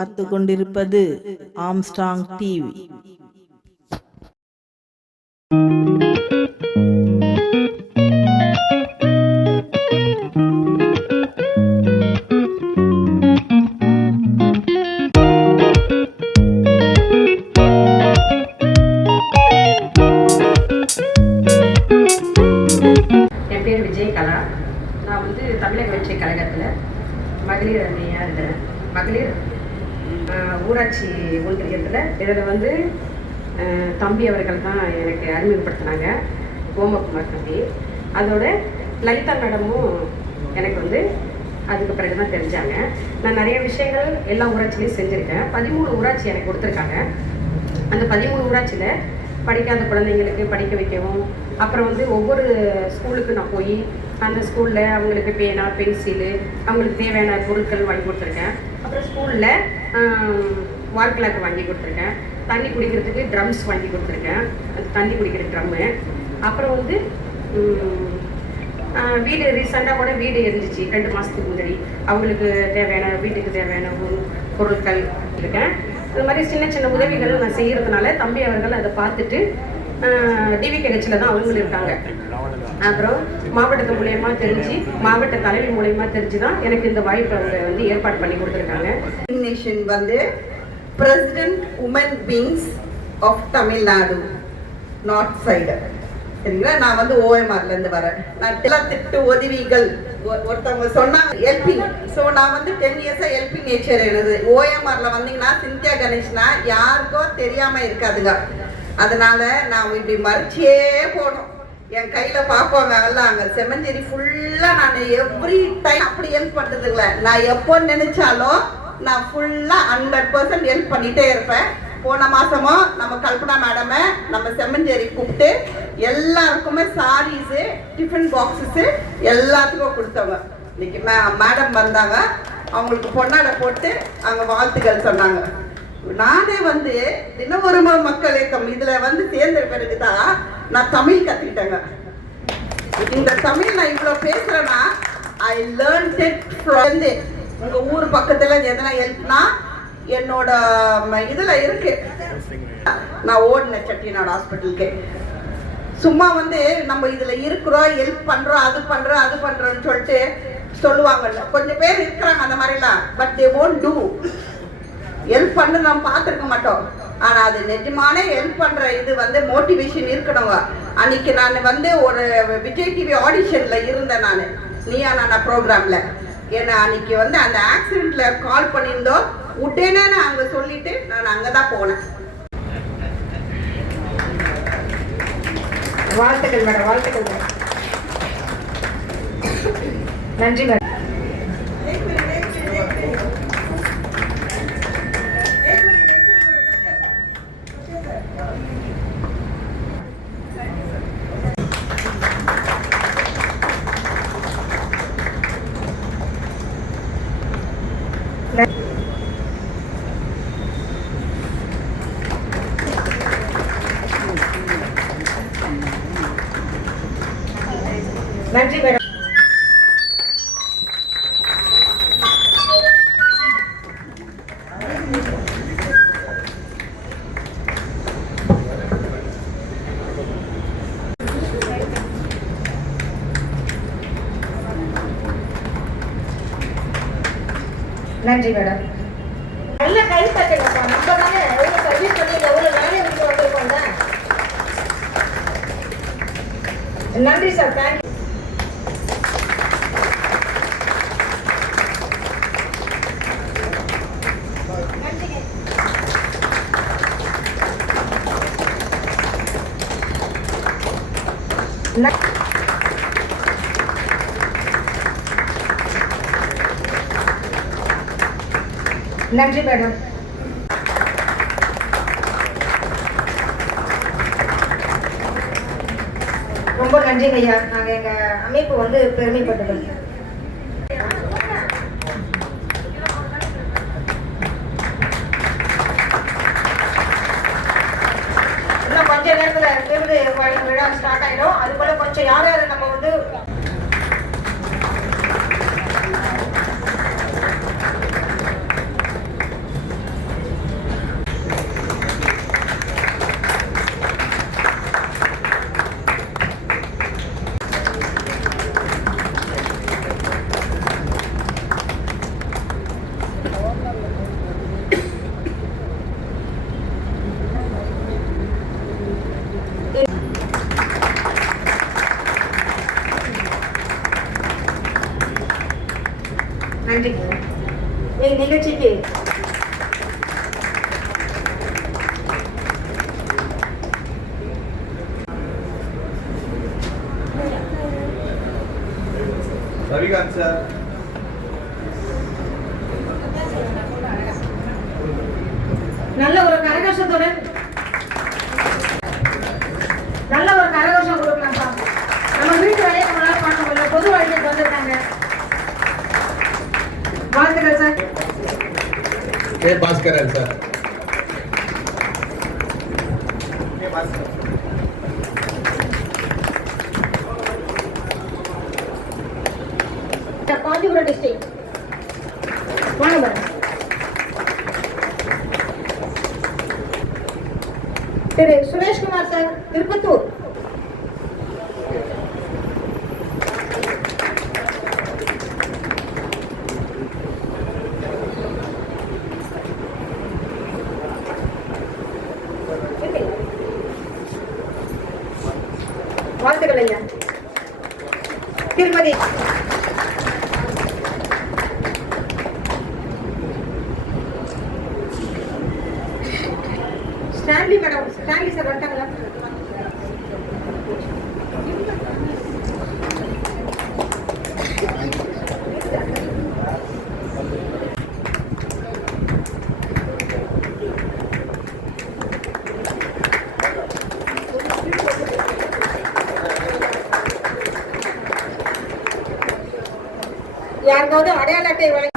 பார்த்து கொண்டிருப்பது Armstrong TV. என் பேர் விஜயகலா. நான் தமிழக வெற்றி கழகத்தில் மகளிர் அணியாக இருக்கிறேன். மகளிர் ஊராட்சி ஒன்றியத்தில் இதில் தம்பி அவர்கள் தான் எனக்கு அறிமுகப்படுத்தினாங்க, கோமகுமார் தம்பி. அதோட லலிதா மேடமும் எனக்கு அதுக்கு பிறகு தான் தெரிஞ்சாங்க. நான் நிறைய விஷயங்கள் எல்லா ஊராட்சிலையும் செஞ்சுருக்கேன். 13 ஊராட்சி எனக்கு கொடுத்துருக்காங்க. அந்த 13 ஊராட்சியில் படிக்காத குழந்தைங்களுக்கு படிக்க வைக்கவும், அப்புறம் ஒவ்வொரு ஸ்கூலுக்கு நான் போய் அந்த ஸ்கூலில் அவங்களுக்கு பேனா, பென்சிலு, அவங்களுக்கு தேவையான பொருட்கள் வாங்கி கொடுத்துருக்கேன். அப்புறம் ஸ்கூலில் வால் கிளாக் வாங்கி கொடுத்துருக்கேன். தண்ணி குடிக்கிறதுக்கு ட்ரம்ஸ் வாங்கி கொடுத்துருக்கேன், அது தண்ணி குடிக்கிற ட்ரம்மு. அப்புறம் வீடு ரீசெண்டாக கூட வீடு இருந்துச்சு 2 மாதத்துக்கு முன்னாடி. அவங்களுக்கு தேவையான வீட்டுக்கு தேவையான பொருட்கள் இருக்கேன். இது மாதிரி சின்ன சின்ன உதவிகள் நான் செய்கிறதுனால தம்பி அவர்கள் அதை பார்த்துட்டு டிவிகேஹெச்சில் தான் அவங்களும் இருக்காங்க. அப்புறம் மாவட்டத்து மூலயமா தெரிஞ்சு, மாவட்ட தலைவி மூலயமா தெரிஞ்சு தான் எனக்கு இந்த வாய்ப்பை அவங்க ஏற்பாடு பண்ணி கொடுத்துருக்காங்க. President woman wings of Tamil Nadu north side, சரிங்களா? நான் ஓஎம்ஆர்லேருந்து வரேன். நான் திட்டு உதவிகள் ஒருத்தவங்க சொன்னாங்க ஹெல்பிங். ஸோ நான் 10 இயர்ஸாக ஹெல்பிங் நேச்சர் எனது. ஓஎம்ஆரில் வந்தீங்கன்னா சிந்தியா கணேஷ்னா யாருக்கோ தெரியாமல் இருக்காதுங்க. அதனால நான் இப்படி மறைச்சியே போனோம். என் கையில் பார்ப்பாங்க எல்லாம் அங்கே செம்மஞ்சேரி ஃபுல்லாக நான் எவ்ரி டைம் அப்படி ஹெல்ப் பண்ணுறதுங்கள. நான் எப்போ நினைச்சாலும் நான் ஃபுல்லாக 100% ஹெல்ப் பண்ணிகிட்டே இருப்பேன். போன மாதமும் நம்ம கல்பனா மேடமை நம்ம செம்மஞ்சேரி கூப்பிட்டு எல்லாருக்குமே சாரீஸு, டிஃபன் பாக்ஸஸு எல்லாத்துக்கும் கொடுத்தவங்க. இன்னைக்கு மேடம் வந்தாங்க, அவங்களுக்கு பொன்னாடை போட்டு அங்கே வாழ்த்துக்கள் சொன்னாங்க. நானே தினவொரு மக்கள் இயக்கம் இதில் சேர்ந்த பிறகு தான் நான் தமிழ் கற்றுக்கிட்டேங்க. இந்த தமிழ் நான் இவ்வளோ பேசுகிறேன்னா ஐ லேர்ன்ட் இட் ஃப்ரம் உங்கள் ஊர் பக்கத்தில் எதனா ஹெல்ப்னா என்னோட இதில் இருக்கு. நான் ஓடினேன் செட்டிநாடு ஹாஸ்பிட்டலுக்கு. சும்மா நம்ம இதில் இருக்கிறோம், ஹெல்ப் பண்ணுறோம், அது பண்ணுறோன்னு சொல்லிட்டு சொல்லுவாங்கல்ல, கொஞ்சம் பேர் இருக்கிறாங்க அந்த மாதிரிலாம். But they won't two. Help பண்ணு நம்ம பார்த்துருக்க மாட்டோம். ஆனால் அது நிஜமான ஹெல்ப் பண்ணுற இது மோட்டிவேஷன் இருக்கணுங்க. அன்னைக்கு நான் ஒரு விஜய் டிவி ஆடிஷனில் இருந்தேன். நான் நீயா நானா ப்ரோக்ராமில் ஏன்னா அன்னைக்கு அந்த ஆக்சிடெண்ட்டில் கால் பண்ணியிருந்தோம். உடனே நான் அங்கே சொல்லிட்டு நான் அங்கே தான் போனேன். வாழ்த்துக்கள் மேடம், வாழ்த்துக்கள் மேடம். நன்றி மேடம். நன்றி மேடம். நன்றி மேடம். நல்ல கை தட்டுங்கப்பா. நம்ம தானே எவ்வளோ சர்வீஸ் பண்ணி எவ்வளோ வேலையை விட்டு வந்திருக்கோங்க. நன்றி சார், தேங்க்யூ. நன்றி மேடம். ரொம்ப நன்றிங்க ஐயா. நாங்கள் எங்கள் அமைப்பு பெருமைப்பட்டது. இன்னும் கொஞ்ச நேரத்தில் விருது விழா ஸ்டார்ட் ஆகிடும். அது போல கொஞ்சம் யார் யார் நம்ம நிகழ்ச்சிக்கு ரவிகாந்த் சார், நல்ல ஒரு கரகோஷத்துடன் நல்ல ஒரு கரகோஷம் கொடுக்கலாம்ப்பா. நம்ம வீட்டு வேலையை நம்மளால பார்க்க முடியல, பொது வாழ்க்கைக்கு வந்திருக்காங்க. வாழ்த்துக்கள் sir. K Baskaran sir. K Baskar. Kanchipuram district வாங்க மேடம். திரு சுரேஷ்குமார் சார், திருப்பத்தூர். வாழ்த்துக்கள் ஐயா. திருமதி ஸ்டான்லி மேடம், ஸ்டான்லி சார் வந்துட்டாங்களா? யாருக்காவது அடையாள அட்டை வழங்க.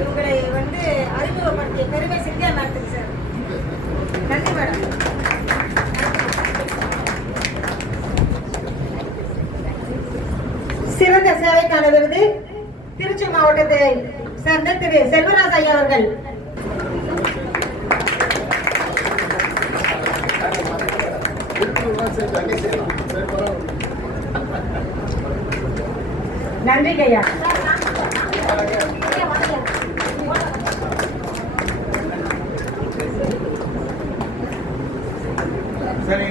இவங்களை வந்து அறிமுகப்படுத்திய பெருமை சிந்தியா மேடத்துக்கு சார். நன்றி மேடம். சிறந்த சேவைக்கான விருது திருச்சி மாவட்டத்தை சேர்ந்த திரு செல்வராஜ் ஐயா அவர்கள். நன்றி ஐயா. சரி,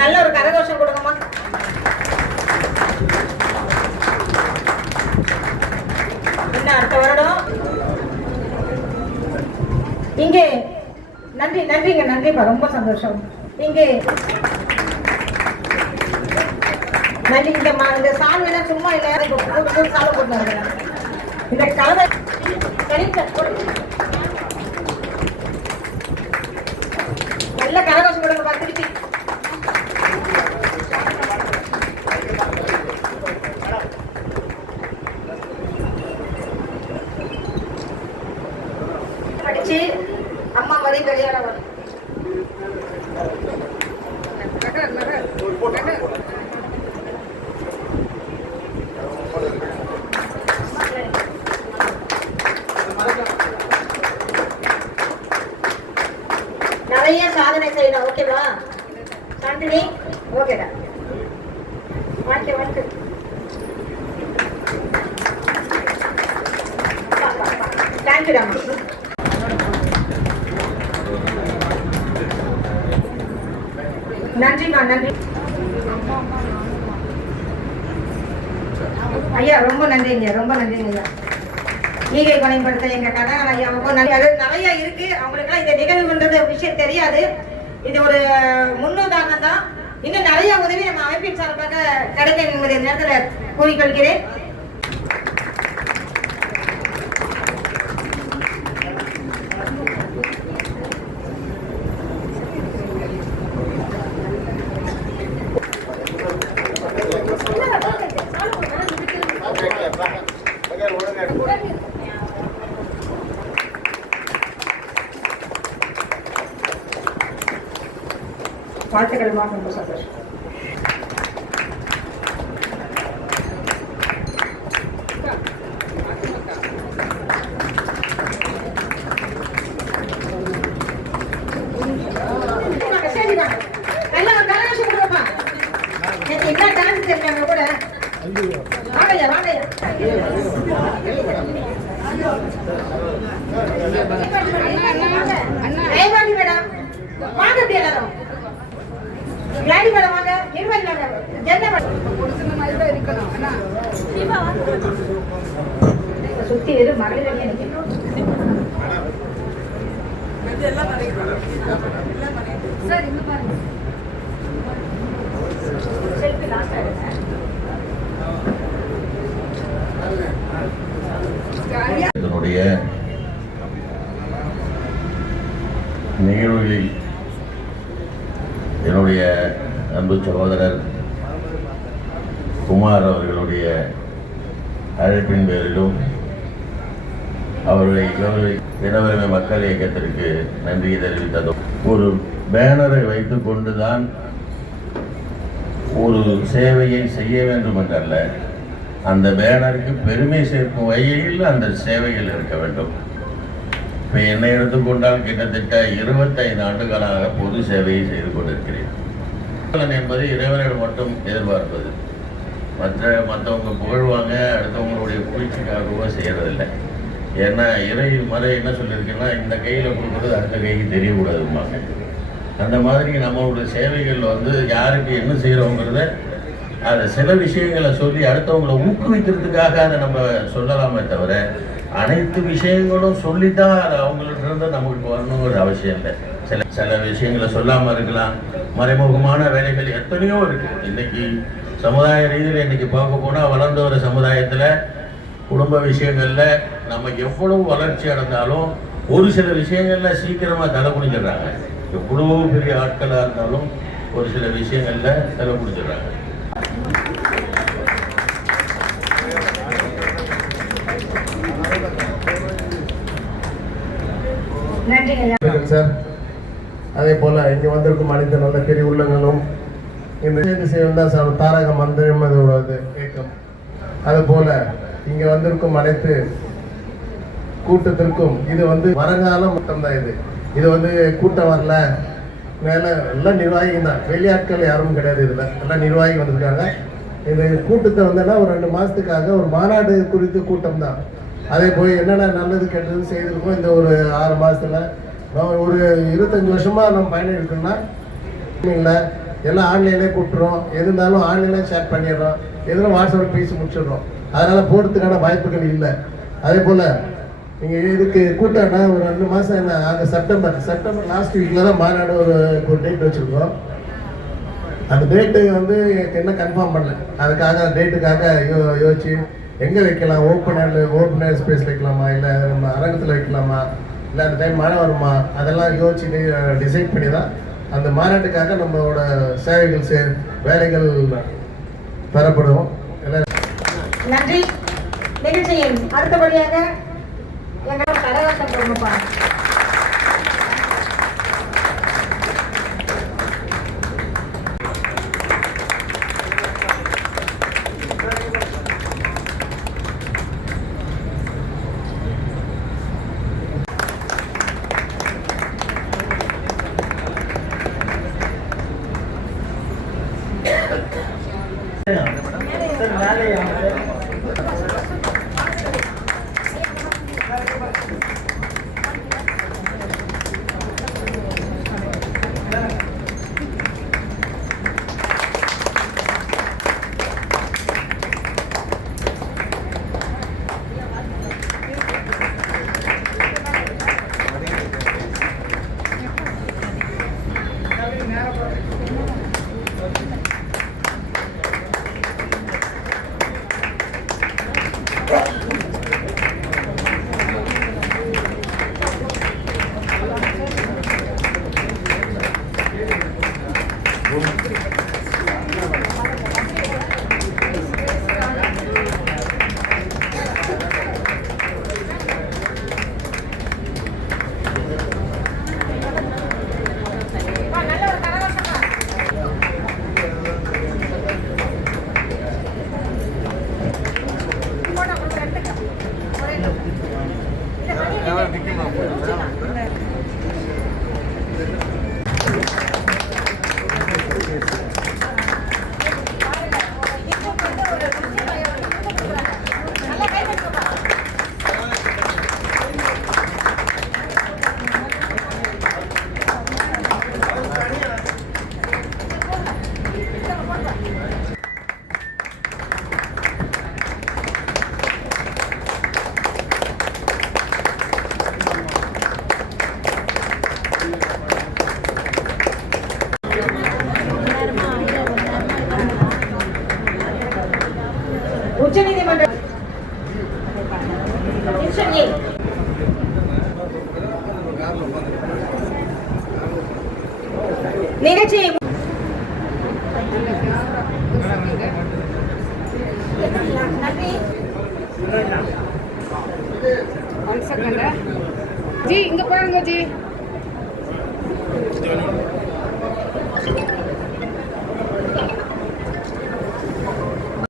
நல்ல ஒரு கரகோஷம் கொடுங்கம்மா. இன்னும் அடுத்த வருடம் இங்கே நன்றி. நன்றிங்க, நன்றிப்பா, ரொம்ப சந்தோஷம். இங்கே நன்றி. இந்த சாங் எல்லாம் சும்மா இல்லை, சாலை போட்டு இந்த கலவை நல்ல கரகோஷம் கொடுங்கப்பா. திருப்பி படிச்சு அம்மா மாதிரி விளையாட வரும். நிறைய சாதனை செய்யணும். ஓகேவா சாந்தினி? ஓகேடா, வாழ்க்கை வாழ்க்கை. தேங்க்யூடா. நன்றிம்மா, நன்றி ஐயா. ரொம்ப நன்றிங்க, ரொம்ப நன்றிங்க ஐயா. ஈகை பணிப்படுத்த எங்க கனகன் ஐயாவுக்கும் நன்றி. அது நிறைய இருக்கு, அவங்களுக்குலாம் இந்த நிகழ்வுன்றது விஷயம் தெரியாது. இது ஒரு முன்னுதாரணம் தான். இன்னும் நிறைய உதவி நம்ம அமைப்பின் சார்பாக கிடைக்கும் என்பதை நேரத்தில் கூறிக்கொள்கிறேன். வாழ்த்துக்கள், ரொம்ப சந்தோஷம். வாங்கய்யா வாங்கய்யா ஐவாடி மேடம் வாங்க அப்படியே எல்லாரும் கிளாடி மேடம் வாங்க இருவாடி வாங்க என்ன சுத்தி வெறும் மகளிர் அணியா நிக்கணும் சார் இங்க பாருங்க செல்ஃபி லாஸ்ட் ஆயிடுங்க இதனுடைய நிகழ்வுகளில் என்னுடைய அன்பு சகோதரர் குமார் அவர்களுடைய அழைப்பின் பேரிலும் அவர்களை தினவரமை மக்கள் இயக்கத்திற்கு நன்றி தெரிவித்ததும் ஒரு பேனரை வைத்துக் கொண்டுதான் ஒரு சேவையை செய்ய வேண்டும் என்றல்ல, அந்த பேனருக்கு பெருமை சேர்க்கும் வகையில் அந்த சேவைகள் இருக்க வேண்டும். இப்போ என்னை எடுத்துக்கொண்டால் கிட்டத்தட்ட 25 ஆண்டுகளாக பொது சேவையை செய்து கொண்டிருக்கிறேன். என்பது இறைவனிடம் மட்டும் எதிர்பார்ப்பது, மற்றவங்க புகழ்வாங்க அடுத்தவங்களுடைய புகழ்ச்சிக்காகவோ செய்யறதில்லை. ஏன்னா மறை என்ன சொல்லியிருக்கேன்னா, இந்த கையில் கொடுக்குறது அடுத்த கைக்கு தெரியக்கூடாதுமாங்க. அந்த மாதிரி நம்மளுடைய சேவைகள் யாருக்கு என்ன செய்கிறோங்கிறத அதை சில விஷயங்களை சொல்லி அடுத்தவங்களை ஊக்குவிக்கிறதுக்காக அதை நம்ம சொல்லலாமே தவிர, அனைத்து விஷயங்களும் சொல்லித்தான் அது அவங்கள்ட்ட நமக்கு வரணுங்கிற அவசியம் இல்லை. சில விஷயங்களை சொல்லாமல் இருக்கலாம். மறைமுகமான வேலைகள் எத்தனையோ இருக்கு. இன்னைக்கு சமுதாய ரீதியில் இன்னைக்கு பார்க்க போனால் வளர்ந்து வர சமுதாயத்தில் குடும்ப விஷயங்கள்ல நம்ம எவ்வளவு வளர்ச்சி அடைந்தாலும் ஒரு சில விஷயங்கள்ல சீக்கிரமா தலை குடிச்சிடுறாங்க. எவ்வளவு பெரிய ஆட்களா இருந்தாலும் ஒரு சில விஷயங்கள்ல தலை குடிச்சிடுறாங்க. சார், அதே போல இங்க வந்திருக்கும் அனைத்து நல்ல பெரிய உள்ளங்களும் இந்த செய்யும் தான் சார் தாரக மந்திரம் இயக்கம். அது போல இங்க வந்திருக்கும் அனைத்து கூட்டத்திற்கும் இது வருங்காலம் மட்டும்தான். இது கூட்டம் வரல மேல எல்லாம் நிர்வாகி தான், வெளியாட்கள் யாரும் கிடையாது. இதுல எல்லாம் நிர்வாகி வந்திருக்காங்க. இந்த கூட்டத்தை ஒரு 2 மாசத்துக்காக ஒரு மாநாடு குறித்து கூட்டம் தான். அதே போய் என்னென்ன நல்லது கெட்டது செய்திருக்கோம் இந்த ஒரு 6 மாசத்துல. ஒரு 25 வருஷமா நம்ம பயணம் இருக்கோம்னா இல்லை, எல்லாம் ஆன்லைன்லேயே கூப்பிட்டுறோம். எது இருந்தாலும் ஆன்லைன்லேயே ஷேர் பண்ணிடுறோம், எதுவும் வாட்ஸ்அப்பில் பேசி முடிச்சிடுறோம். அதனால போகிறதுக்கான வாய்ப்புகள் இல்லை. அதே போல் நீங்கள் இதுக்கு கூட்டம்னா ஒரு 2 மாதம் என்ன அங்கே செப்டம்பர் லாஸ்ட் வீக்கில் தான் மாநாடு ஒரு டேட் வச்சுருக்கோம். அந்த டேட்டு என்ன கன்ஃபார்ம் பண்ணல. அதுக்காக டேட்டுக்காக யோசிச்சு எங்கே வைக்கலாம், ஓப்பன் ஏர் ஸ்பேஸ் வைக்கலாமா, இல்லை நம்ம அரங்கத்தில் வைக்கலாமா, இல்லை அந்த டைம் மழை வருமா, அதெல்லாம் யோசிச்சு டிசைட் பண்ணி தான் அந்த மாநாட்டுக்காக நம்மளோட சேவைகள் வேலைகள் பெறப்படும். நன்றி. நிகழ்ச்சியின் அடுத்தபடியாக எங்களோட கரகாட்டம் பொறுமைப்பா. ஓகே. நிகழ்ச்சி ஜி இங்க பாருங்க ஜி.